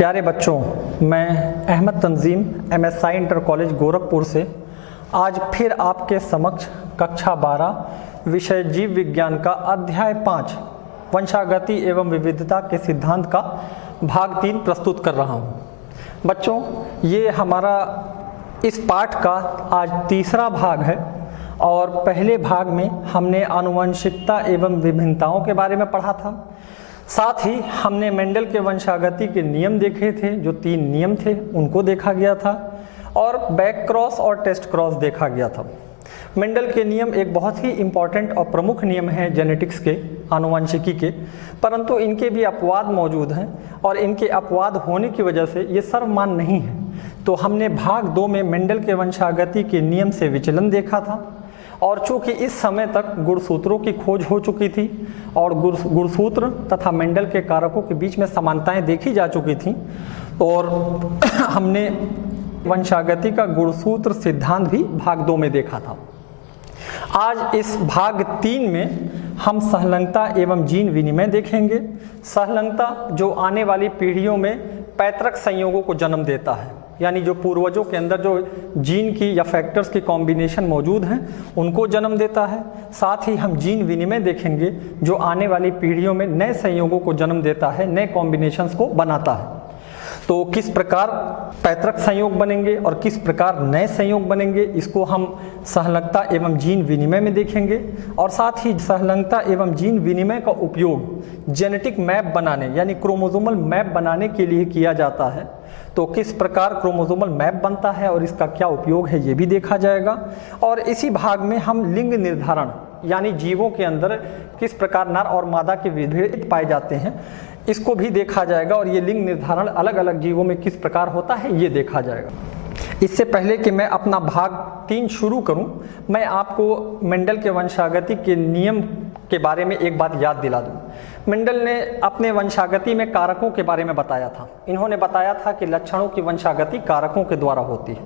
प्यारे बच्चों, मैं अहमद तंजीम MSI इंटर कॉलेज गोरखपुर से आज फिर आपके समक्ष कक्षा 12 विषय जीव विज्ञान का अध्याय 5 वंशागति एवं विविधता के सिद्धांत का भाग 3 प्रस्तुत कर रहा हूँ। बच्चों, ये हमारा इस पाठ का आज तीसरा भाग है और पहले भाग में हमने आनुवंशिकता एवं विभिन्नताओं के बारे में पढ़ा था। साथ ही हमने मेंडल के वंशागति के नियम देखे थे, जो 3 नियम थे उनको देखा गया था, और बैक क्रॉस और टेस्ट क्रॉस देखा गया था। मेंडल के नियम एक बहुत ही इम्पॉर्टेंट और प्रमुख नियम हैं जेनेटिक्स के, आनुवंशिकी के, परंतु इनके भी अपवाद मौजूद हैं और इनके अपवाद होने की वजह से ये सर्वमान्य नहीं है। तो हमने भाग 2 में मेंडल के वंशागति के नियम से विचलन देखा था, और चूंकि इस समय तक गुणसूत्रों की खोज हो चुकी थी और गुणसूत्र तथा मेंडल के कारकों के बीच में समानताएं देखी जा चुकी थी, और हमने वंशागति का गुणसूत्र सिद्धांत भी भाग 2 में देखा था। आज इस भाग 3 में हम सहलंगता एवं जीन विनिमय देखेंगे। सहलंगता जो आने वाली पीढ़ियों में पैतृक संयोगों को जन्म देता है, यानी जो पूर्वजों के अंदर जो जीन की या फैक्टर्स की कॉम्बिनेशन मौजूद हैं उनको जन्म देता है। साथ ही हम जीन विनिमय देखेंगे जो आने वाली पीढ़ियों में नए संयोगों को जन्म देता है, नए कॉम्बिनेशंस को बनाता है। तो किस प्रकार पैतृक संयोग बनेंगे और किस प्रकार नए संयोग बनेंगे, इसको हम सहलंगता एवं जीन विनिमय में देखेंगे। और साथ ही सहलंगता एवं जीन विनिमय का उपयोग जेनेटिक मैप बनाने यानी क्रोमोसोमल मैप बनाने के लिए किया जाता है। तो किस प्रकार क्रोमोसोमल मैप बनता है और इसका क्या उपयोग है, ये भी देखा जाएगा। और इसी भाग में हम लिंग निर्धारण यानी जीवों के अंदर किस प्रकार नर और मादा के विभेद पाए जाते हैं, इसको भी देखा जाएगा। और ये लिंग निर्धारण अलग अलग जीवों में किस प्रकार होता है, ये देखा जाएगा। इससे पहले कि मैं अपना भाग 3 शुरू करूं, मैं आपको मेंडल के वंशागति के नियम के बारे में एक बात याद दिला दूं। मेंडल ने अपने वंशागति में कारकों के बारे में बताया था। इन्होंने बताया था कि लक्षणों की वंशागति कारकों के द्वारा होती है,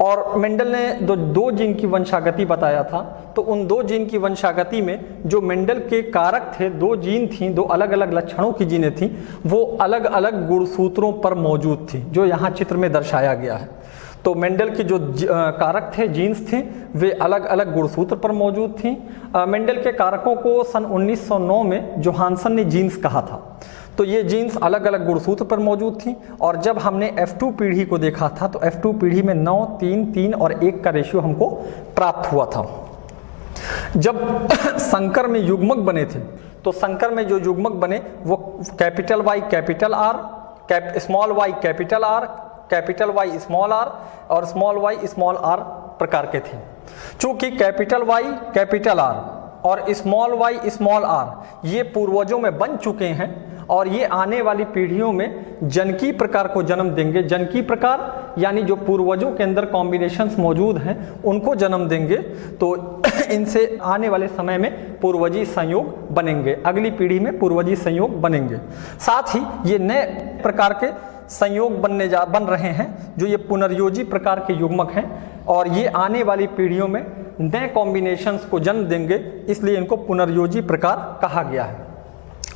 और मेंडल ने दो जीन की वंशागति बताया था। तो उन 2 जीन की वंशागति में जो मेंडल के कारक थे, 2 जीन थी, 2 अलग अलग लक्षणों की जीनें थी, वो अलग अलग गुणसूत्रों पर मौजूद थी, जो यहाँ चित्र में दर्शाया गया है। तो मेंडल के जो कारक थे, जीन्स थे, वे अलग अलग गुणसूत्र पर मौजूद थी। मेंडल के कारकों को सन 1909 में जोहानसन ने जीन्स कहा था। तो ये जीन्स अलग अलग गुणसूत्र पर मौजूद थी। और जब हमने F2 पीढ़ी को देखा था तो F2 पीढ़ी में 9, 3, 3 और 1 का रेशियो हमको प्राप्त हुआ था। जब संकर में युग्मक बने थे, तो संकर में जो युग्मक बने वो capital Y capital R, small y capital R, capital Y small r और स्मॉल y स्मॉल r प्रकार के थे। चूंकि कैपिटल Y कैपिटल R और स्मॉल y स्मॉल r ये पूर्वजों में बन चुके हैं और ये आने वाली पीढ़ियों में जनकी प्रकार को जन्म देंगे। जनकी प्रकार यानी जो पूर्वजों के अंदर कॉम्बिनेशंस मौजूद हैं उनको जन्म देंगे। तो इनसे आने वाले समय में पूर्वजी संयोग बनेंगे, अगली पीढ़ी में पूर्वजी संयोग बनेंगे। साथ ही ये नए प्रकार के संयोग बन रहे हैं, जो ये पुनर्योजी प्रकार के युग्मक हैं, और ये आने वाली पीढ़ियों में नए कॉम्बिनेशंस को जन्म देंगे, इसलिए इनको पुनर्योजी प्रकार कहा गया है।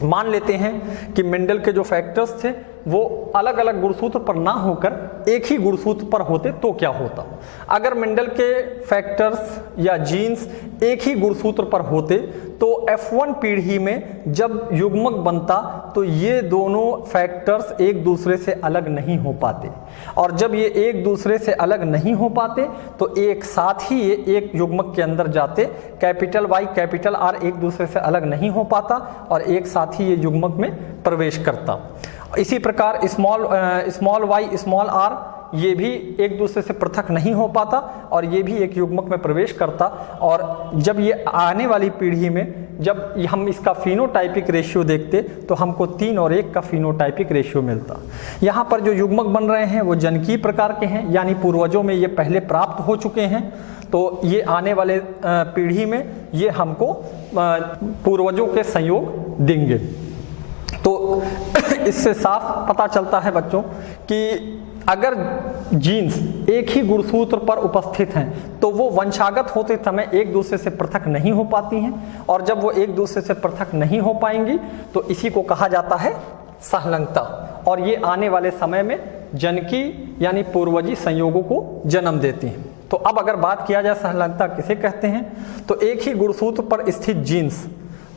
मान लेते हैं कि मेंडल के जो फैक्टर्स थे वो अलग अलग गुणसूत्र पर ना होकर एक ही गुणसूत्र पर होते तो क्या होता। अगर मेंडल के फैक्टर्स या जीन्स एक ही गुणसूत्र पर होते तो F1 पीढ़ी में जब युग्मक बनता तो ये दोनों फैक्टर्स एक दूसरे से अलग नहीं हो पाते, और जब ये एक दूसरे से अलग नहीं हो पाते तो एक साथ ही ये एक युग्मक के अंदर जाते। कैपिटल Y कैपिटल R एक दूसरे से अलग नहीं हो पाता और एक साथ ही ये युग्मक में प्रवेश करता। इसी प्रकार स्मॉल y स्मॉल r ये भी एक दूसरे से पृथक नहीं हो पाता और ये भी एक युग्मक में प्रवेश करता। और जब ये आने वाली पीढ़ी में जब हम इसका फिनोटाइपिक रेशियो देखते तो हमको 3 और 1 का फिनोटाइपिक रेशियो मिलता। यहाँ पर जो युग्मक बन रहे हैं वो जनकी प्रकार के हैं, यानी पूर्वजों में ये पहले प्राप्त हो चुके हैं। तो ये आने वाले पीढ़ी में ये हमको पूर्वजों के संयोग देंगे। तो इससे साफ पता चलता है बच्चों कि अगर जीन्स एक ही गुणसूत्र पर उपस्थित हैं तो वो वंशागत होते समय एक दूसरे से पृथक नहीं हो पाती हैं, और जब वो एक दूसरे से पृथक नहीं हो पाएंगी तो इसी को कहा जाता है सहलंगता। और ये आने वाले समय में जनकी यानी पूर्वजी संयोगों को जन्म देती हैं। तो अब अगर बात किया जाए संलग्नता किसे कहते हैं, तो एक ही गुणसूत्र पर स्थित जीन्स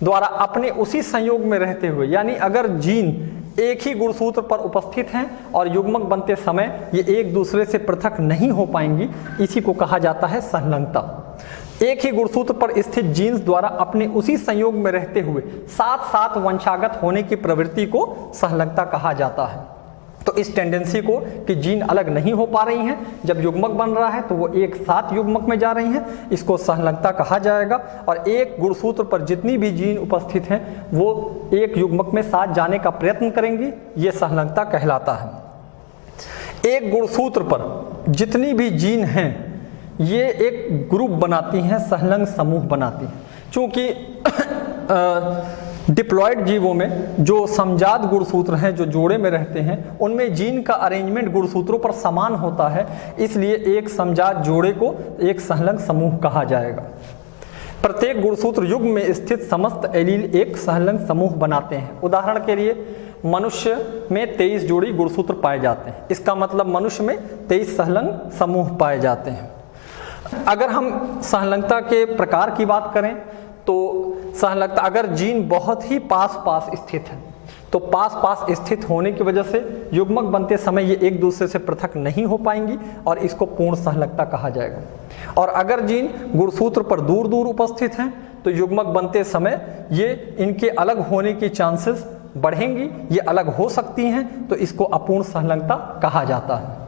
द्वारा अपने उसी संयोग में रहते हुए, यानी अगर जीन एक ही गुणसूत्र पर उपस्थित हैं और युग्मक बनते समय ये एक दूसरे से पृथक नहीं हो पाएंगी, इसी को कहा जाता है संलग्नता। एक ही गुणसूत्र पर स्थित जीन्स द्वारा अपने उसी संयोग में रहते हुए साथ साथ वंशागत होने की प्रवृत्ति को संलग्नता कहा जाता है। तो इस टेंडेंसी को कि जीन अलग नहीं हो पा रही हैं, जब युग्मक बन रहा है तो वो एक साथ युग्मक में जा रही हैं, इसको संलग्नता कहा जाएगा। और एक गुणसूत्र पर जितनी भी जीन उपस्थित हैं वो एक युग्मक में साथ जाने का प्रयत्न करेंगी, ये संलग्नता कहलाता है। एक गुणसूत्र पर जितनी भी जीन हैं ये एक ग्रुप बनाती हैं, संलग्न समूह बनाती हैं। चूंकि डिप्लॉयड जीवों में जो समजात गुणसूत्र हैं, जो जोड़े में रहते हैं, उनमें जीन का अरेंजमेंट गुणसूत्रों पर समान होता है, इसलिए एक समजात जोड़े को एक संलग्न समूह कहा जाएगा। प्रत्येक गुणसूत्र युग्म में स्थित समस्त एलील एक संलग्न समूह बनाते हैं। उदाहरण के लिए मनुष्य में 23 जोड़ी गुणसूत्र पाए जाते हैं, इसका मतलब मनुष्य में 23 संलग्न समूह पाए जाते हैं। अगर हम संलग्नता के प्रकार की बात करें तो संलग्नता अगर जीन बहुत ही पास पास स्थित है तो पास स्थित होने की वजह से युग्मक बनते समय ये एक दूसरे से पृथक नहीं हो पाएंगी और इसको पूर्ण संलग्नता कहा जाएगा। और अगर जीन गुणसूत्र पर दूर दूर उपस्थित हैं तो युग्मक बनते समय ये इनके अलग होने की चांसेस बढ़ेंगी, ये अलग हो सकती हैं, तो इसको अपूर्ण संलग्नता कहा जाता है।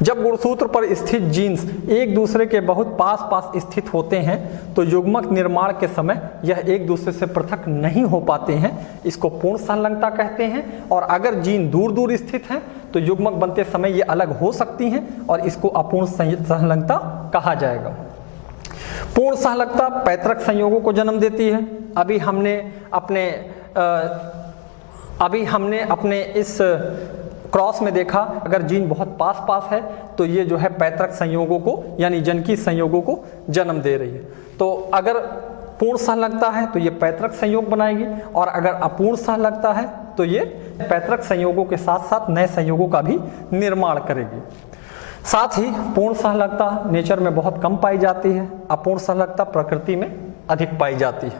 जब गुणसूत्र पर स्थित जीन्स एक दूसरे के बहुत पास स्थित होते हैं तो युग्मक निर्माण के समय यह एक दूसरे से पृथक नहीं हो पाते हैं, इसको पूर्ण संलग्नता कहते हैं। और अगर जीन दूर दूर स्थित हैं तो युग्मक बनते समय ये अलग हो सकती हैं और इसको अपूर्ण संलग्नता कहा जाएगा। पूर्ण संलग्नता पैतृक संयोगों को जन्म देती है। अभी हमने अपने इस क्रॉस में देखा, अगर जीन बहुत पास है तो ये जो है पैतृक संयोगों को यानी जनकी संयोगों को जन्म दे रही है। तो अगर पूर्ण संलग्नता है तो ये पैतृक संयोग बनाएगी, और अगर अपूर्ण संलग्नता है तो ये पैतृक संयोगों के साथ साथ नए संयोगों का भी निर्माण करेगी। साथ ही पूर्ण संलग्नता नेचर में बहुत कम पाई जाती है, अपूर्ण संलग्नता प्रकृति में अधिक पाई जाती है।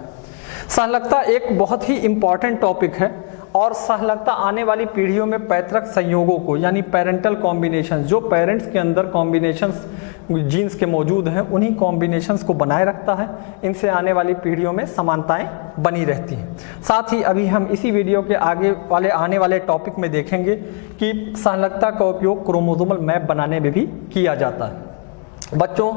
संलग्नता एक बहुत ही इंपॉर्टेंट टॉपिक है और संलग्नता आने वाली पीढ़ियों में पैतृक संयोगों को यानी पेरेंटल कॉम्बिनेशन, जो पेरेंट्स के अंदर कॉम्बिनेशंस जीन्स के मौजूद हैं उन्हीं कॉम्बिनेशंस को बनाए रखता है। इनसे आने वाली पीढ़ियों में समानताएं बनी रहती हैं। साथ ही अभी हम इसी वीडियो के आने वाले टॉपिक में देखेंगे कि संलग्नता का उपयोग क्रोमोसोमल मैप बनाने में भी किया जाता है। बच्चों,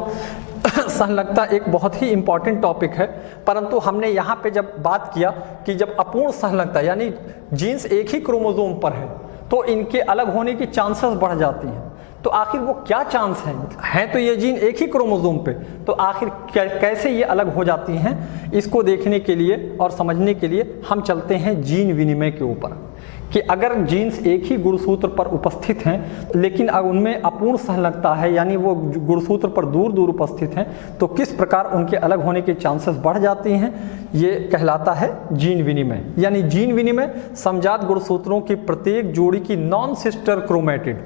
संलग्नता एक बहुत ही इंपॉर्टेंट टॉपिक है, परंतु हमने यहाँ पे जब बात किया कि जब अपूर्ण संलग्नता यानी जीन्स एक ही क्रोमोसोम पर है तो इनके अलग होने की चांसेस बढ़ जाती हैं। तो आखिर वो क्या चांस हैं तो ये जीन एक ही क्रोमोसोम पे, तो आखिर कैसे ये अलग हो जाती हैं, इसको देखने के लिए और समझने के लिए हम चलते हैं जीन विनिमय के ऊपर कि अगर जीन्स एक ही गुणसूत्र पर उपस्थित हैं लेकिन अब उनमें अपूर्ण संलग्नता है यानी वो गुणसूत्र पर दूर दूर उपस्थित हैं तो किस प्रकार उनके अलग होने के चांसेस बढ़ जाती हैं, ये कहलाता है जीन विनिमय। यानी जीन विनिमय समजात गुणसूत्रों की प्रत्येक जोड़ी की नॉन सिस्टर क्रोमैटिड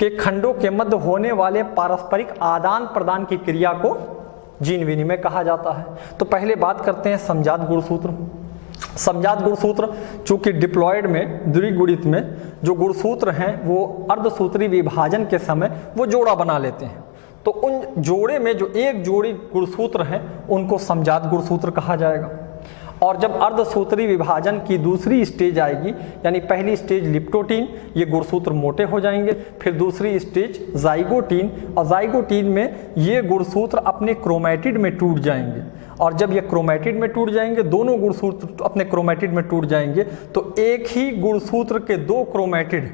के खंडों के मध्य होने वाले पारस्परिक आदान प्रदान की क्रिया को जीन विनिमय कहा जाता है। तो पहले बात करते हैं समजात गुणसूत्र। समजात गुणसूत्र चूंकि डिप्लॉयड में द्विगुणित में जो गुणसूत्र हैं वो अर्धसूत्री विभाजन के समय वो जोड़ा बना लेते हैं, तो उन जोड़े में जो एक जोड़ी गुणसूत्र हैं उनको समजात गुणसूत्र कहा जाएगा। और जब अर्धसूत्री विभाजन की दूसरी स्टेज आएगी यानी पहली स्टेज लिप्टोटीन, ये गुणसूत्र मोटे हो जाएंगे, फिर दूसरी स्टेज जाइगोटीन, और जाइगोटीन में ये गुणसूत्र अपने क्रोमैटिड में टूट जाएंगे। और जब ये क्रोमैटिड में टूट जाएंगे, दोनों गुणसूत्र अपने क्रोमैटिड में टूट जाएंगे, तो एक ही गुणसूत्र के दो क्रोमैटिड,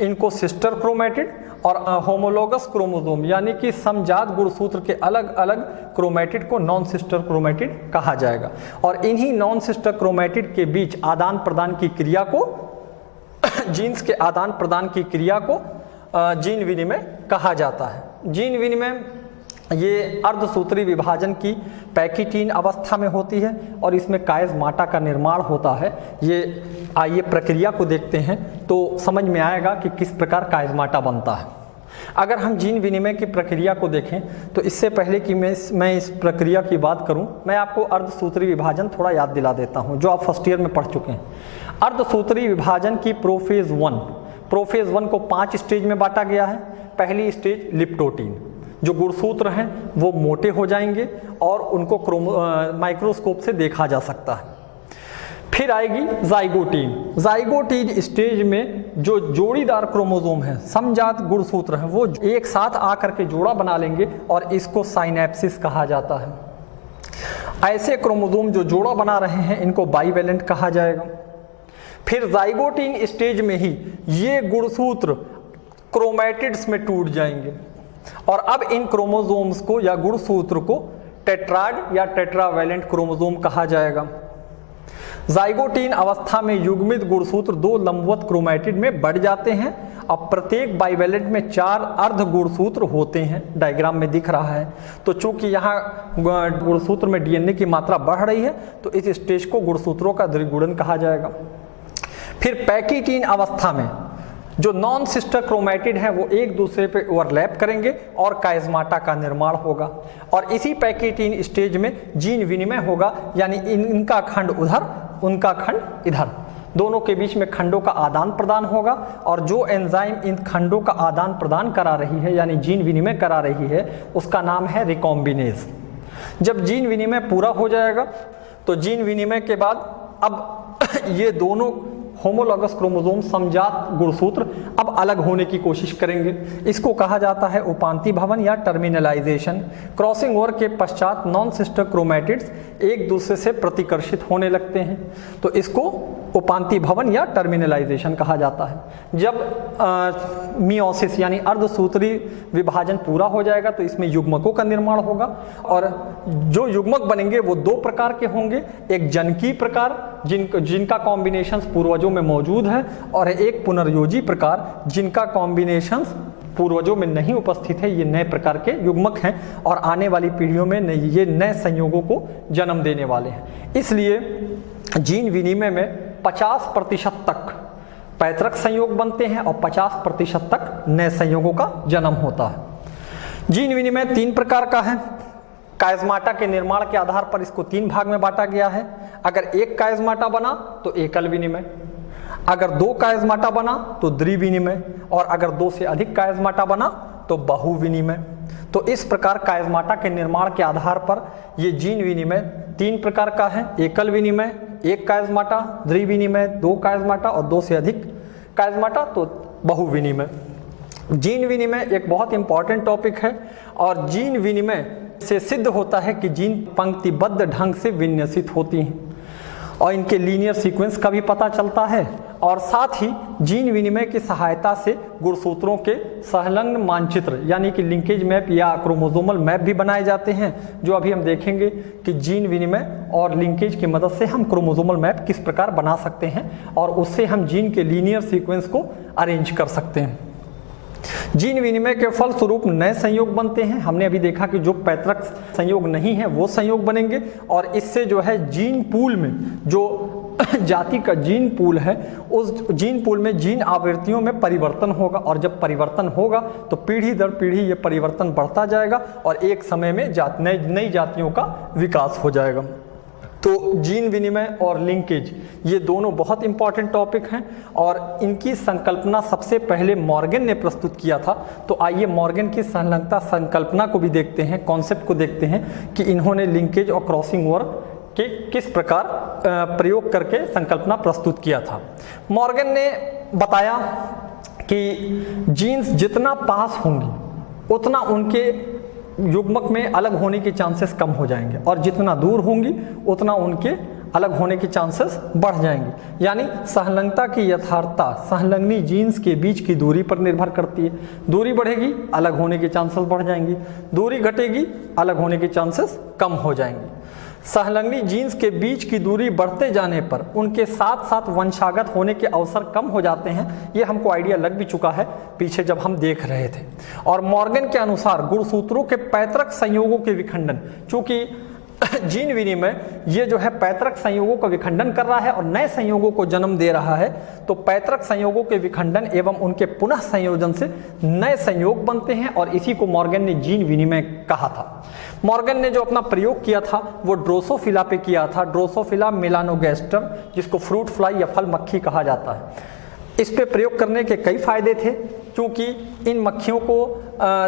इनको सिस्टर क्रोमैटिड और होमोलोगस क्रोमोसोम यानी कि समजात गुणसूत्र के अलग अलग क्रोमैटिड को नॉन सिस्टर क्रोमैटिड कहा जाएगा। और इन्हीं नॉन सिस्टर क्रोमैटिड के बीच आदान प्रदान की क्रिया को जीन्स के आदान प्रदान की क्रिया को जीन विनिमय कहा जाता है। जीन विनिमय ये अर्धसूत्री विभाजन की पैकिटीन अवस्था में होती है और इसमें कायज़माटा का निर्माण होता है। ये आइए प्रक्रिया को देखते हैं तो समझ में आएगा कि किस प्रकार कायज़माटा बनता है। अगर हम जीन विनिमय की प्रक्रिया को देखें तो इससे पहले कि मैं इस प्रक्रिया की बात करूं, मैं आपको अर्धसूत्री विभाजन थोड़ा याद दिला देता हूं जो आप फर्स्ट ईयर में पढ़ चुके हैं। अर्धसूत्री विभाजन की प्रोफेज 1 को 5 स्टेज में बांटा गया है। पहली स्टेज लिप्टोटीन, जो गुणसूत्र हैं वो मोटे हो जाएंगे और उनको माइक्रोस्कोप से देखा जा सकता है। फिर आएगी जाइगोटीन स्टेज में जो जोड़ीदार क्रोमोसोम है, समजात गुणसूत्र हैं, वो एक साथ आकर के जोड़ा बना लेंगे और इसको साइनेप्सिस कहा जाता है। ऐसे क्रोमोसोम जो जोड़ा बना रहे हैं इनको बाइवेलेंट कहा जाएगा। फिर जाइगोटीन स्टेज में ही ये गुणसूत्र क्रोमैटिड्स में टूट जाएंगे और अब इन क्रोमोसोम्स को या गुणसूत्र को टेट्राड या टेट्रावैलेंट क्रोमोसोम कहा जाएगा। जाइगोटीन अवस्था में युग्मित गुणसूत्र 2 लंबवत क्रोमैटिड में बढ़ जाते हैं। अब प्रत्येक बाइवेलेंट में 4 अर्ध गुणसूत्र होते हैं, डायग्राम में दिख रहा है। तो चूंकि यहाँ गुणसूत्र में डीएनए की मात्रा बढ़ रही है तो इस स्टेज को गुणसूत्रों का द्विगुणन कहा जाएगा। फिर पैकिटीन अवस्था में जो नॉन सिस्टर क्रोमैटिड है वो एक दूसरे पे ओवरलैप करेंगे और कायज़माटा का निर्माण होगा और इसी पैकिटीन स्टेज में जीन विनिमय होगा, यानी इनका खंड उधर उनका खंड इधर, दोनों के बीच में खंडों का आदान प्रदान होगा और जो एंजाइम इन खंडों का आदान प्रदान करा रही है यानी जीन विनिमय करा रही है उसका नाम है रिकॉम्बिनेज। जब जीन विनिमय पूरा हो जाएगा तो जीन विनिमय के बाद अब ये दोनों होमोलॉगस क्रोमोसोम समजात गुणसूत्र अब अलग होने की कोशिश करेंगे। इसको कहा जाता है उपांति भवन या टर्मिनलाइजेशन। क्रॉसिंग ओवर के पश्चात नॉन सिस्टर क्रोमैटिड्स एक दूसरे से प्रतिकर्षित होने लगते हैं तो इसको उपांति भवन या टर्मिनलाइजेशन कहा जाता है। जब मियोसिस यानी अर्धसूत्री विभाजन पूरा हो जाएगा तो इसमें युग्मकों का निर्माण होगा और जो युग्मक बनेंगे वो 2 प्रकार के होंगे, एक जनकी प्रकार जिनका कॉम्बिनेशन पूर्वजों में मौजूद है और एक पुनर्योजी प्रकार जिनका कॉम्बिनेशन पूर्वजों में नहीं उपस्थित है। ये नए प्रकार के युग्मक हैं और आने वाली पीढ़ियों में ये नए संयोगों को जन्म देने वाले हैं। इसलिए जीन विनिमय में 50% तक पैतृक संयोग बनते हैं और 50% तक नए संयोगों का जन्म होता है। जीन विनिमय 3 प्रकार का है। कायज़माटा के निर्माण के आधार पर इसको 3 भाग में बांटा गया है। अगर एक कायज़माटा बना तो एकल विनिमय, अगर 2 कायज़माटा बना तो द्विविनिमय और अगर 2 से अधिक कायज़माटा बना तो बहुविनिमय। तो इस प्रकार कायज़माटा के निर्माण के आधार पर ये जीन विनिमय 3 प्रकार का है। एकल विनिमय, 1 कायज़माटा, द्विविनिमय 2 कायज़माटा और 2 से अधिक कायज़माटा तो बहुविनिमय। जीन विनिमय एक बहुत इंपॉर्टेंट टॉपिक है और जीन विनिमय से सिद्ध होता है कि जीन पंक्तिबद्ध ढंग से विन्यसित होती हैं और इनके लीनियर सीक्वेंस का भी पता चलता है और साथ ही जीन विनिमय की सहायता से गुणसूत्रों के संलग्न मानचित्र यानी कि लिंकेज मैप या क्रोमोसोमल मैप भी बनाए जाते हैं, जो अभी हम देखेंगे कि जीन विनिमय और लिंकेज की मदद से हम क्रोमोसोमल मैप किस प्रकार बना सकते हैं और उससे हम जीन के लीनियर सीक्वेंस को अरेंज कर सकते हैं। जीन विनिमय के फलस्वरूप नए संयोग बनते हैं। हमने अभी देखा कि जो पैतृक संयोग नहीं है वो संयोग बनेंगे और इससे जो है जीन पूल में जो जाति का जीन पूल है उस जीन पूल में जीन आवृत्तियों में परिवर्तन होगा और जब परिवर्तन होगा तो पीढ़ी दर पीढ़ी ये परिवर्तन बढ़ता जाएगा और एक समय में नई जातियों का विकास हो जाएगा। तो जीन विनिमय और लिंकेज ये दोनों बहुत इंपॉर्टेंट टॉपिक हैं और इनकी संकल्पना सबसे पहले मॉर्गन ने प्रस्तुत किया था। तो आइए मॉर्गन की संलग्नता संकल्पना को भी देखते हैं, कॉन्सेप्ट को देखते हैं कि इन्होंने लिंकेज और क्रॉसिंग ओवर के किस प्रकार प्रयोग करके संकल्पना प्रस्तुत किया था। मॉर्गन ने बताया कि जीन्स जितना पास होंगी उतना उनके युग्मक में अलग होने के चांसेस कम हो जाएंगे और जितना दूर होंगी उतना उनके अलग होने के चांसेस बढ़ जाएंगे। यानी संलग्नता की यथार्थता संलग्नी जीन्स के बीच की दूरी पर निर्भर करती है। दूरी बढ़ेगी अलग होने के चांसेस बढ़ जाएंगी, दूरी घटेगी अलग होने के चांसेस कम हो जाएंगे। सहलंगी जीन्स के बीच की दूरी बढ़ते जाने पर उनके साथ साथ वंशागत होने के अवसर कम हो जाते हैं। ये हमको आइडिया लग भी चुका है पीछे जब हम देख रहे थे। और मॉर्गन के अनुसार गुणसूत्रों के पैतृक संयोगों के विखंडन, चूंकि जीन विनिमय ये जो है पैतृक संयोगों का विखंडन कर रहा है और नए संयोगों को जन्म दे रहा है, तो पैतृक संयोगों के विखंडन एवं उनके पुनः संयोजन से नए संयोग बनते हैं और इसी को मॉर्गन ने जीन विनिमय कहा था। मॉर्गन ने जो अपना प्रयोग किया था वो ड्रोसोफिला पे किया था, ड्रोसोफिला मेलानोगैस्टर, जिसको फ्रूट फ्लाई या फल मक्खी कहा जाता है। इस पे प्रयोग करने के कई फायदे थे, क्योंकि इन मक्खियों को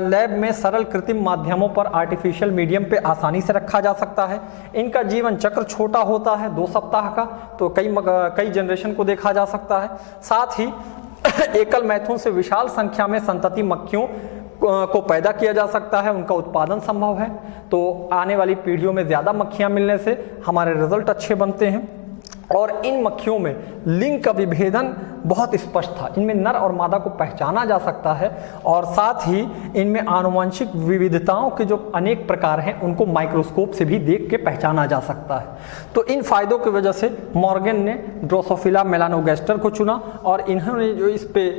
लैब में सरल कृत्रिम माध्यमों पर आर्टिफिशियल मीडियम पे आसानी से रखा जा सकता है। इनका जीवन चक्र छोटा होता है, 2 सप्ताह का, तो कई जनरेशन को देखा जा सकता है। साथ ही एकल मैथुन से विशाल संख्या में संतति मक्खियों को पैदा किया जा सकता है, उनका उत्पादन संभव है। तो आने वाली पीढ़ियों में ज़्यादा मक्खियाँ मिलने से हमारे रिजल्ट अच्छे बनते हैं। और इन मक्खियों में लिंग का विभेदन बहुत स्पष्ट था, इनमें नर और मादा को पहचाना जा सकता है और साथ ही इनमें आनुवंशिक विविधताओं के जो अनेक प्रकार हैं उनको माइक्रोस्कोप से भी देख के पहचाना जा सकता है। तो इन फायदों की वजह से मॉर्गन ने ड्रोसोफिला मेलानोगैस्टर को चुना और इन्होंने जो इस पे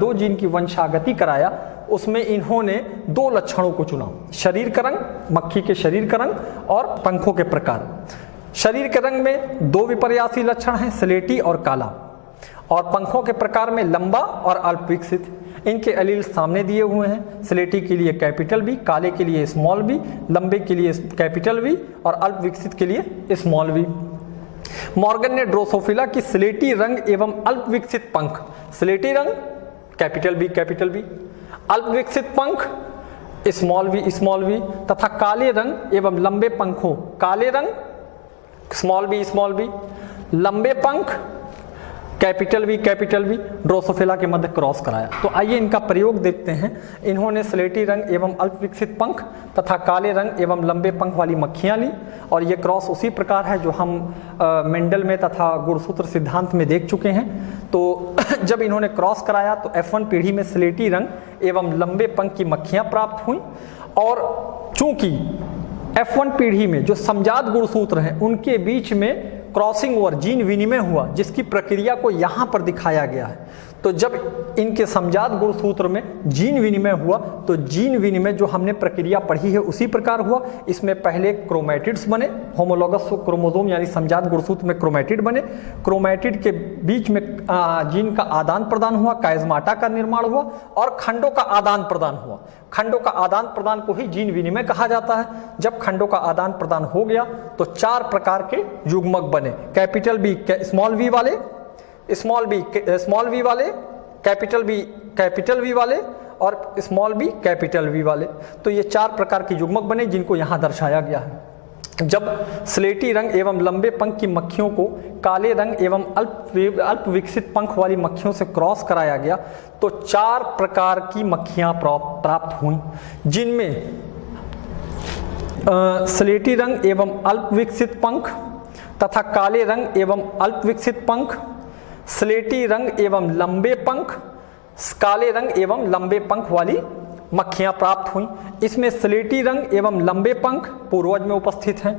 2 जीन की वंशागति कराया, उसमें इन्होंने 2 लक्षणों को चुना, शरीर का रंग, मक्खी के शरीर का रंग और पंखों के प्रकार। शरीर के रंग में 2 विपर्यासी लक्षण हैं, स्लेटी और काला, और पंखों के प्रकार में लंबा और अल्प विकसित। इनके एलील सामने दिए हुए हैं, स्लेटी के लिए कैपिटल बी, काले के लिए स्मॉल बी, लंबे के लिए कैपिटल वी और अल्प विकसित के लिए स्मॉल वी। मॉर्गन ने ड्रोसोफिला की स्लेटी रंग एवं अल्प विकसित पंख, स्लेटी रंग कैपिटल बी, अल्प विकसित पंख स्मॉल वी तथा काले रंग एवं लंबे पंखों, काले रंग स्मॉल बी, लंबे पंख कैपिटल बी ड्रोसोफिला के मध्य क्रॉस कराया। तो आइए इनका प्रयोग देखते हैं। इन्होंने स्लेटी रंग एवं अल्प विकसित पंख तथा काले रंग एवं लंबे पंख वाली मक्खियां ली और ये क्रॉस उसी प्रकार है जो हम मेंडल में तथा गुणसूत्र सिद्धांत में देख चुके हैं। तो जब इन्होंने क्रॉस कराया तो F1 पीढ़ी में स्लेटी रंग एवं लंबे पंख की मक्खियां प्राप्त हुई और चूंकि F1 पीढ़ी में जो समजात गुणसूत्र हैं उनके बीच में क्रॉसिंग ओवर जीन विनिमय हुआ, जिसकी प्रक्रिया को यहाँ पर दिखाया गया है। तो जब इनके समजात गुणसूत्र में जीन विनिमय हुआ तो जीन विनिमय जो हमने प्रक्रिया पढ़ी है उसी प्रकार हुआ। इसमें पहले क्रोमैटिड्स बने, होमोलॉगस क्रोमोसोम यानी समजात गुणसूत्र में क्रोमैटिड बने, क्रोमैटिड के बीच में जीन का आदान प्रदान हुआ, काइज़माटा का निर्माण हुआ और खंडों का आदान प्रदान हुआ। खंडों का आदान प्रदान को ही जीन विनिमय कहा जाता है। जब खंडों का आदान प्रदान हो गया तो 4 प्रकार के युग्मक बने, कैपिटल बी स्मॉल वी वाले, स्मॉल वी वाले, कैपिटल वी वाले और स्मॉल बी कैपिटल वी वाले। तो ये 4 प्रकार के युग्मक बने जिनको यहाँ दर्शाया गया है। जब स्लेटी रंग एवं लंबे पंख की मक्खियों को काले रंग एवं अल्प विकसित पंख वाली मक्खियों से क्रॉस कराया गया तो 4 प्रकार की मक्खियां प्राप्त हुई, जिनमें स्लेटी रंग एवं अल्प विकसित पंख तथा काले रंग एवं अल्प विकसित पंख, स्लेटी रंग एवं लंबे पंख, काले रंग एवं लंबे पंख वाली मक्खियां प्राप्त हुई। इसमें स्लेटी रंग एवं लंबे पंख पूर्वज में उपस्थित हैं,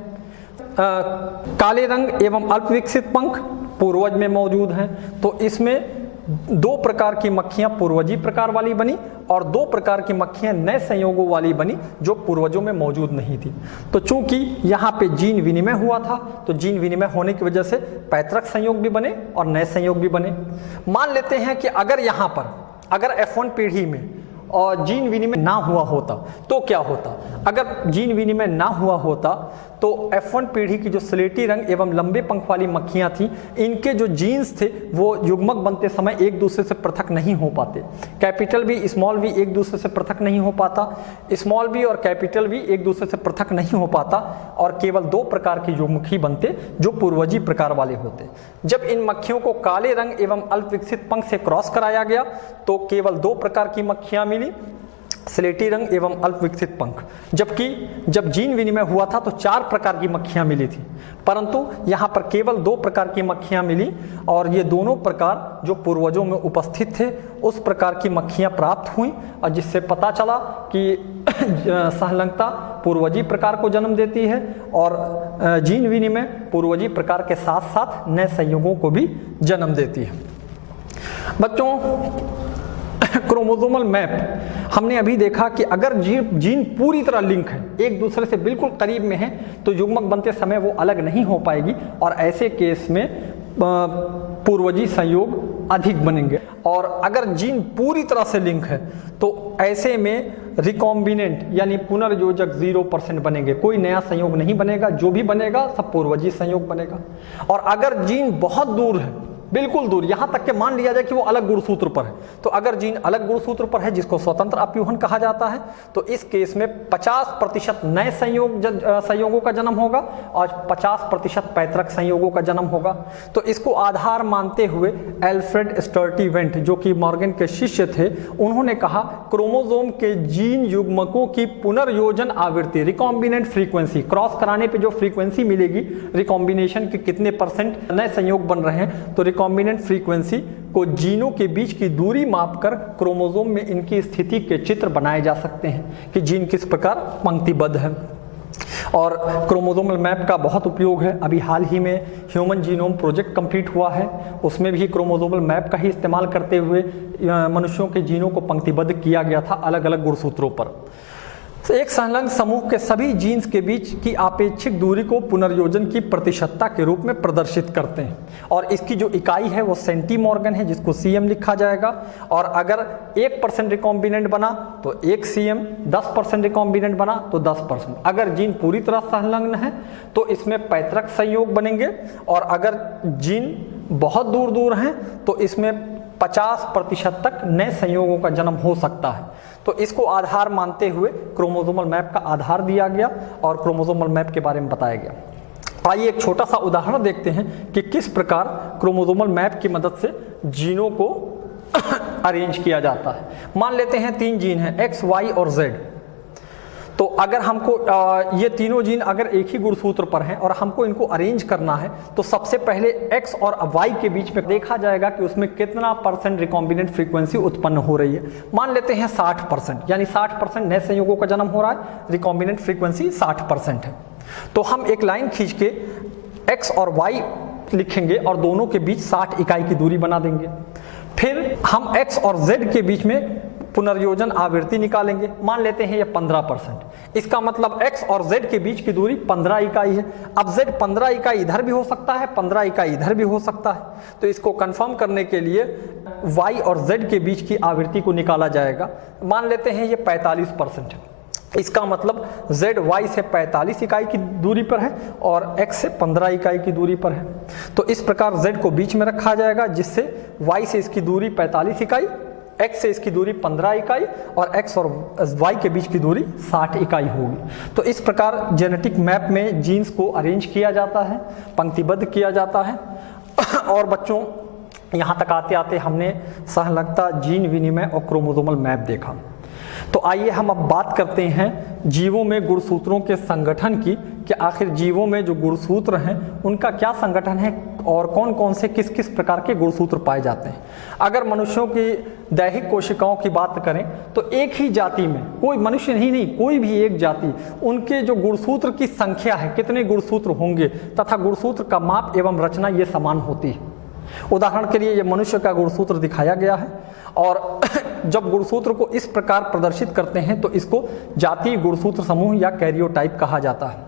काले रंग एवं अल्प विकसित पंख पूर्वज में मौजूद हैं। तो इसमें 2 प्रकार की मक्खियां पूर्वजी प्रकार वाली बनी और 2 प्रकार की मक्खियां नए संयोगों वाली बनी जो पूर्वजों में मौजूद नहीं थी। तो चूंकि यहाँ पे जीन विनिमय हुआ था तो जीन विनिमय होने की वजह से पैतृक संयोग भी बने और नए संयोग भी बने। मान लेते हैं कि अगर यहाँ पर F1 पीढ़ी में और जीन विनिमय ना हुआ होता तो क्या होता। अगर जीन विनिमय ना हुआ होता तो F1 पीढ़ी की जो स्लेटी रंग एवं लंबे पंख वाली मक्खियां थी, इनके जो जीन्स थे वो युग्मक बनते समय एक दूसरे से पृथक नहीं हो पाते। कैपिटल बी स्मॉल वी एक दूसरे से पृथक नहीं हो पाता, स्मॉल बी और कैपिटल वी एक दूसरे से पृथक नहीं हो पाता और केवल 2 प्रकार के युग्मक ही बनते जो पूर्वजी प्रकार वाले होते। जब इन मक्खियों को काले रंग एवं अल्प विकसित पंख से क्रॉस कराया गया तो केवल 2 प्रकार की मक्खियां मिली, स्लेटी रंग एवं अल्प विकसित पंख। जबकि जब जीन विनिमय हुआ था तो 4 प्रकार की मक्खियां मिली थी, परंतु यहाँ पर केवल 2 प्रकार की मक्खियां मिली और ये दोनों प्रकार जो पूर्वजों में उपस्थित थे उस प्रकार की मक्खियां प्राप्त हुई, और जिससे पता चला कि सहलंगता पूर्वजी प्रकार को जन्म देती है और जीन विनिमय पूर्वजी प्रकार के साथ साथ नए संयोगों को भी जन्म देती है। बच्चों, क्रोमोसोमल मैप हमने अभी देखा कि अगर जीन पूरी तरह लिंक है, एक दूसरे से बिल्कुल करीब में है, तो युग्मक बनते समय वो अलग नहीं हो पाएगी और ऐसे केस में पूर्वजी संयोग अधिक बनेंगे। और अगर जीन पूरी तरह से लिंक है तो ऐसे में रिकॉम्बिनेंट यानी पुनर्योजक 0% बनेंगे, कोई नया संयोग नहीं बनेगा, जो भी बनेगा सब पूर्वजी संयोग बनेगा। और अगर जीन बहुत दूर है, बिल्कुल दूर, यहां तक कि मान लिया जाए कि वो अलग गुणसूत्र पर है, तो अगर जीन अलग गुणसूत्र पर है जिसको स्वतंत्र अपव्यूहन कहा जाता है, तो इस केस में 50% नए संयोगों का जन्म होगा और 50% पैतृक संयोगों का जन्म होगा। तो इसको आधार मानते हुए एल्फ्रेड स्टर्टीवेंट, जो कि मॉर्गन के शिष्य थे, उन्होंने कहा क्रोमोसोम के जीन युग्मकों की पुनर्योजन आवृत्ति, रिकॉम्बिनेंट फ्रीक्वेंसी, क्रॉस कराने पे जो फ्रीक्वेंसी मिलेगी, रिकॉम्बिनेशन के कितने % नए संयोग बन रहे हैं, तो रिकॉम्बिनेंट फ्रीक्वेंसी को जीनों के बीच की दूरी मापकर क्रोमोसोम में इनकी स्थिति के चित्र बनाए जा सकते हैं कि जीन किस प्रकार पंक्तिबद्ध है। और क्रोमोसोमल मैप का बहुत उपयोग है। अभी हाल ही में ह्यूमन जीनोम प्रोजेक्ट कंप्लीट हुआ है, उसमें भी क्रोमोसोमल मैप का ही इस्तेमाल करते हुए मनुष्यों के जीनों को पंक्तिबद्ध किया गया था अलग अलग गुणसूत्रों पर। एक संलग्न समूह के सभी जीन्स के बीच की आपेक्षिक दूरी को पुनर्योजन की प्रतिशतता के रूप में प्रदर्शित करते हैं, और इसकी जो इकाई है वो सेंटीमॉर्गन है, जिसको cm लिखा जाएगा। और अगर 1% रिकॉम्बिनेंट बना तो 1 cm, 10% रिकॉम्बिनेंट बना तो 10%। अगर जीन पूरी तरह संलग्न है तो इसमें पैतृक संयोग बनेंगे, और अगर जीन बहुत दूर दूर हैं तो इसमें 50% तक नए संयोगों का जन्म हो सकता है। तो इसको आधार मानते हुए क्रोमोसोमल मैप का आधार दिया गया और क्रोमोसोमल मैप के बारे में बताया गया। आइए एक छोटा सा उदाहरण देखते हैं कि किस प्रकार क्रोमोसोमल मैप की मदद से जीनों को अरेंज किया जाता है। मान लेते हैं 3 जीन हैं X, Y और Z। तो अगर हमको ये तीनों जीन अगर एक ही गुणसूत्र पर हैं और हमको इनको अरेंज करना है, तो सबसे पहले X और Y के बीच में देखा जाएगा कि उसमें कितना % रिकॉम्बिनेंट फ्रीक्वेंसी उत्पन्न हो रही है। मान लेते हैं 60%, यानी 60% नए संयोगों का जन्म हो रहा है, रिकॉम्बिनेंट फ्रीक्वेंसी 60% है। तो हम एक लाइन खींच के X और Y लिखेंगे और दोनों के बीच 60 इकाई की दूरी बना देंगे। फिर हम X और Z के बीच में पुनर्योजन आवृत्ति निकालेंगे, मान लेते हैं ये 15%। इसका मतलब X और Z के बीच की दूरी 15 इकाई है। अब Z 15 इकाई इधर भी हो सकता है, 15 इकाई इधर भी हो सकता है। तो इसको कंफर्म करने के लिए Y और Z के बीच की आवृत्ति को निकाला जाएगा। मान लेते हैं ये 45% है। इसका मतलब Z Y से 45 इकाई की दूरी पर है और X से 15 इकाई की दूरी पर है। तो इस प्रकार Z को बीच में रखा जाएगा, जिससे Y से इसकी दूरी 45 इकाई, X से इसकी दूरी 15 इकाई और X और Y के बीच की दूरी 60 इकाई होगी। तो इस प्रकार जेनेटिक मैप में जीन्स को अरेंज किया जाता है, पंक्तिबद्ध किया जाता है। और बच्चों, यहाँ तक आते आते हमने सहलग्नता, जीन विनिमय और क्रोमोसोमल मैप देखा। तो आइए हम अब बात करते हैं जीवों में गुणसूत्रों के संगठन की, कि आखिर जीवों में जो गुणसूत्र हैं उनका क्या संगठन है और कौन कौन से किस किस प्रकार के गुणसूत्र पाए जाते हैं। अगर मनुष्यों की दैहिक कोशिकाओं की बात करें तो एक ही जाति में, कोई मनुष्य ही नहीं, कोई भी एक जाति, उनके जो गुणसूत्र की संख्या है, कितने गुणसूत्र होंगे तथा गुणसूत्र का माप एवं रचना ये समान होती है। उदाहरण के लिए ये मनुष्य का गुणसूत्र दिखाया गया है, और जब गुणसूत्र को इस प्रकार प्रदर्शित करते हैं तो इसको जातीय गुणसूत्र समूह या कैरियोटाइप कहा जाता है।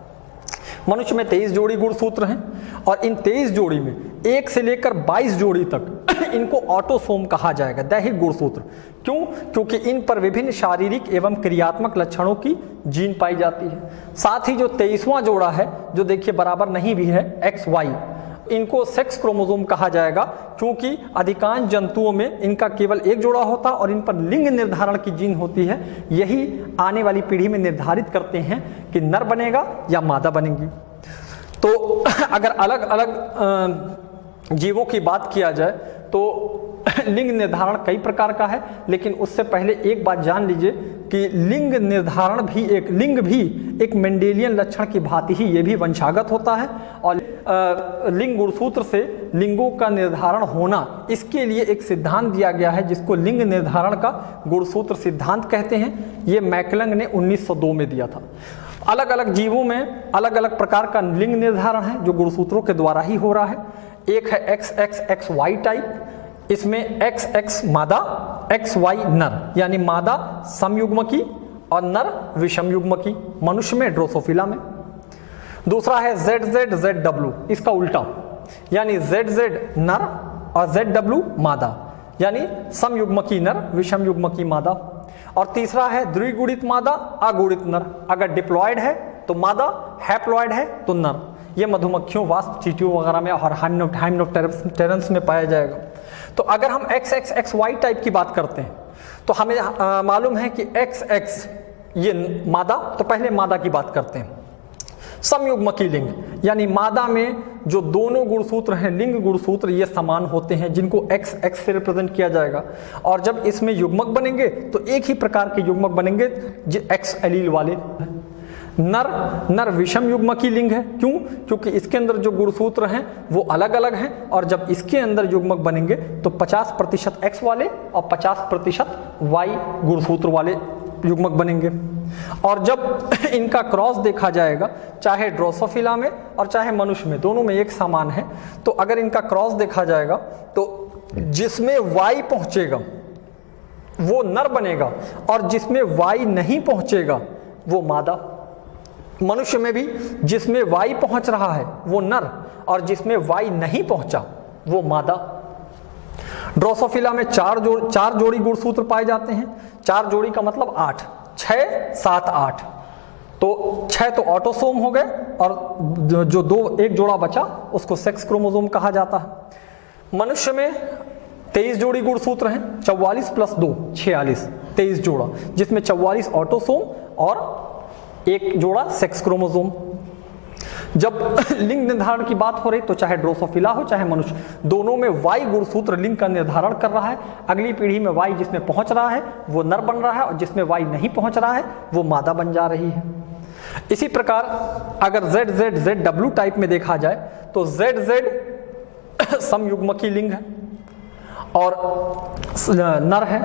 मनुष्य में 23 जोड़ी गुणसूत्र हैं और इन 23 जोड़ी में 1 से लेकर 22 जोड़ी तक इनको ऑटोसोम कहा जाएगा, दैहिक गुणसूत्र। क्यों? क्योंकि इन पर विभिन्न शारीरिक एवं क्रियात्मक लक्षणों की जीन पाई जाती है। साथ ही जो 23वां जोड़ा है, जो देखिए बराबर नहीं भी है, XY, इनको सेक्स क्रोमोसोम कहा जाएगा, क्योंकि अधिकांश जंतुओं में इनका केवल एक जोड़ा होता और इन पर लिंग निर्धारण की जीन होती है। यही आने वाली पीढ़ी में निर्धारित करते हैं कि नर बनेगा या मादा बनेगी। तो अगर अलग अलग जीवों की बात किया जाए तो लिंग निर्धारण कई प्रकार का है, लेकिन उससे पहले एक बात जान लीजिए कि लिंग निर्धारण भी एक मेंडेलियन लक्षण की भांति ही ये भी वंशागत होता है। और लिंग गुणसूत्र से लिंगों का निर्धारण होना, इसके लिए एक सिद्धांत दिया गया है जिसको लिंग निर्धारण का गुणसूत्र सिद्धांत कहते हैं। ये मैकलंग ने 1902 में दिया था। अलग अलग जीवों में अलग अलग प्रकार का लिंग निर्धारण है जो गुणसूत्रों के द्वारा ही हो रहा है। एक है XXXY टाइप, इसमें XX मादा XY नर, यानी मादा समयुग्मकी और नर विषम युग्मकी, मनुष्य में ड्रोसोफिला में। दूसरा है ZZZW, इसका उल्टा, यानी ZZ नर और ZW मादा, यानी समयुग्मकी नर विषम युग्मकी मादा। और तीसरा है द्विगुणित मादा अगुणित नर, अगर डिप्लॉयड है तो मादा, हैप्लॉयड है तो नर। ये मधुमक्खियों, वास्प, चींटियों वगैरह में और हाइमेनोप्टेरन्स में पाया जाएगा। तो अगर हम XXXY टाइप की बात करते हैं तो हमें मालूम है कि XX ये मादा, तो पहले मादा की बात करते हैं। समयुग्मकी लिंग, यानी मादा में जो दोनों गुणसूत्र हैं, लिंग गुणसूत्र, ये समान होते हैं, जिनको XX से रिप्रेजेंट किया जाएगा। और जब इसमें युग्मक बनेंगे तो एक ही प्रकार के युग्मक बनेंगे जो X एलील वाले। नर विषम युग्मकी लिंग है। क्यों? क्योंकि इसके अंदर जो गुणसूत्र हैं वो अलग अलग हैं, और जब इसके अंदर युग्मक बनेंगे तो 50% X वाले और 50% Y गुणसूत्र वाले युग्मक बनेंगे। और जब इनका क्रॉस देखा जाएगा, चाहे ड्रोसोफिला में और चाहे मनुष्य में, दोनों में एक समान है, तो अगर इनका क्रॉस देखा जाएगा तो जिसमें Y पहुंचेगा वो नर बनेगा, और जिसमें Y नहीं पहुंचेगा वो मादा। मनुष्य में भी जिसमें Y पहुंच रहा है वो नर, और जिसमें Y नहीं पहुंचा वो मादा। ड्रोसोफिला में चार जोड़ी गुणसूत्र पाए जाते हैं। 4 जोड़ी का मतलब 8, 6, 7, 8। तो 6 तो ऑटोसोम हो गए, और जो एक जोड़ा बचा उसको सेक्स क्रोमोसोम कहा जाता है। मनुष्य में 23 जोड़ी गुणसूत्र हैं, 44 + 2 46, 23 जोड़ा, जिसमें 44 ऑटोसोम और एक जोड़ा सेक्स क्रोमोसोम। जब लिंग निर्धारण की बात हो रही तो चाहे ड्रोसोफिला हो चाहे मनुष्य, दोनों में Y गुणसूत्र लिंग का निर्धारण कर रहा है। अगली पीढ़ी में Y जिसमें पहुंच रहा है वो नर बन रहा है, और जिसमें Y नहीं पहुंच रहा है वो मादा बन जा रही है। इसी प्रकार अगर ZZZW टाइप में देखा जाए तो ZZ समयुग्मकी लिंग है और नर है,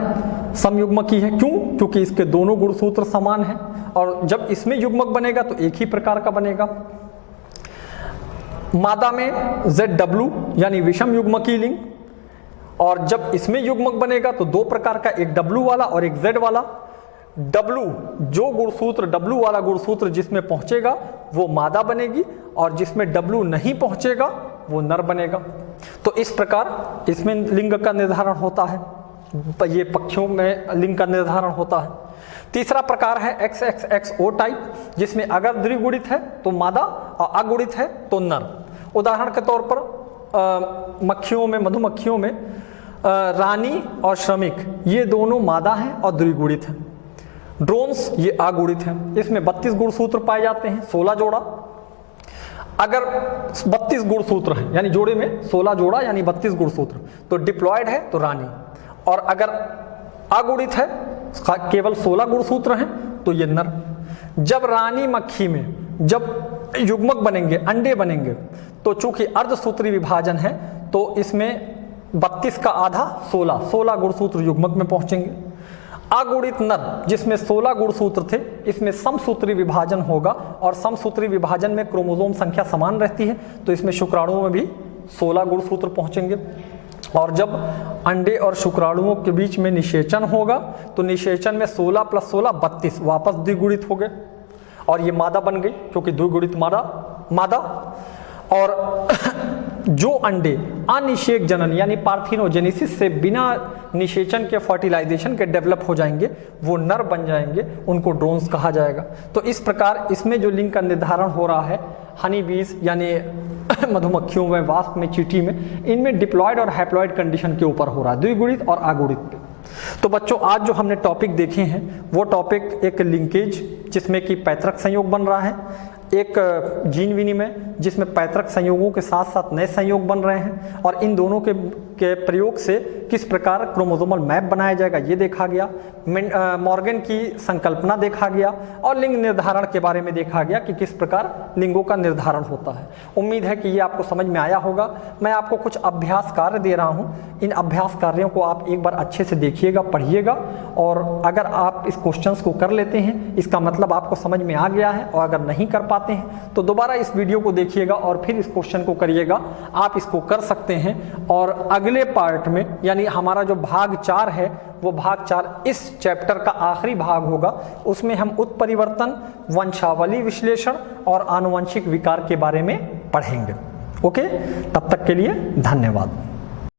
समयुग्मकी है। क्यों? क्योंकि इसके दोनों गुणसूत्र समान हैं, और जब इसमें युग्मक बनेगा तो एक ही प्रकार का बनेगा। मादा में ZW यानी विषम युग्मकी लिंग, और जब इसमें युग्मक बनेगा तो 2 प्रकार का, एक W वाला और एक Z वाला। W जो गुणसूत्र, W वाला गुणसूत्र जिसमें पहुंचेगा वो मादा बनेगी, और जिसमें W नहीं पहुंचेगा वो नर बनेगा। तो इस प्रकार इसमें लिंग का निर्धारण होता है, ये पक्षियों में लिंग का निर्धारण होता है। तीसरा प्रकार है XXXO टाइप, जिसमें अगर द्विगुणित है तो मादा और अगुणित है तो नर। उदाहरण के तौर पर मक्खियों में, मधुमक्खियों में रानी और श्रमिक ये दोनों मादा हैं और द्विगुणित हैं। ड्रोन्स ये अगुणित हैं। इसमें 32 गुणसूत्र पाए जाते हैं, 16 जोड़ा। अगर 32 गुणसूत्र हैं यानी जोड़े में 16 जोड़ा यानी 32 गुणसूत्र, तो डिप्लॉयड है तो रानी, और अगर अगुणित है केवल 16 गुणसूत्र हैं तो ये नर। जब रानी मक्खी में जब युग्मक बनेंगे, अंडे बनेंगे, तो चूंकि अर्धसूत्री विभाजन है तो इसमें 32 का आधा 16 गुणसूत्र युग्मक में पहुंचेंगे। अगुणित नर जिसमें 16 गुणसूत्र थे, इसमें समसूत्री विभाजन होगा, और समसूत्री विभाजन में क्रोमोसोम संख्या समान रहती है, तो इसमें शुक्राणुओं में भी 16 गुणसूत्र पहुंचेंगे। और जब अंडे और शुक्राणुओं के बीच में निषेचन होगा तो निषेचन में 16 + 16 32 वापस द्विगुणित हो गए, और ये मादा बन गई क्योंकि द्विगुणित मादा। और जो अंडे अनिषेक जनन यानी पार्थिनोजेनेसिस से बिना निषेचन के, फर्टिलाइजेशन के डेवलप हो जाएंगे, वो नर बन जाएंगे, उनको ड्रोन्स कहा जाएगा। तो इस प्रकार इसमें जो लिंग का निर्धारण हो रहा है हनी बीज यानी मधुमक्खियों में, वास्प में, चींटी में, इनमें डिप्लॉयड और हैप्लॉयड कंडीशन के ऊपर हो रहा है, द्विगुणित और अगुणित पे। तो बच्चों आज जो हमने टॉपिक देखे हैं वो टॉपिक एक लिंकेज जिसमें कि पैतृक संयोग बन रहा है, एक जीन विनिमय जिसमें पैतृक संयोगों के साथ साथ नए संयोग बन रहे हैं, और इन दोनों के प्रयोग से किस प्रकार क्रोमोसोमल मैप बनाया जाएगा ये देखा गया। मॉर्गन की संकल्पना देखा गया, और लिंग निर्धारण के बारे में देखा गया कि किस प्रकार लिंगों का निर्धारण होता है। उम्मीद है कि ये आपको समझ में आया होगा। मैं आपको कुछ अभ्यास कार्य दे रहा हूँ, इन अभ्यास कार्यों को आप एक बार अच्छे से देखिएगा, पढ़िएगा, और अगर आप इस क्वेश्चंस को कर लेते हैं इसका मतलब आपको समझ में आ गया है, और अगर नहीं कर पाते हैं तो दोबारा इस वीडियो को देखिएगा और फिर इस क्वेश्चन को करिएगा। आप इसको कर सकते हैं। और अगले पार्ट में, यानी हमारा जो भाग 4 है, वो भाग 4 इस चैप्टर का आखिरी भाग होगा। उसमें हम उत्परिवर्तन, वंशावली विश्लेषण और आनुवंशिक विकार के बारे में पढ़ेंगे। ओके, तब तक के लिए धन्यवाद।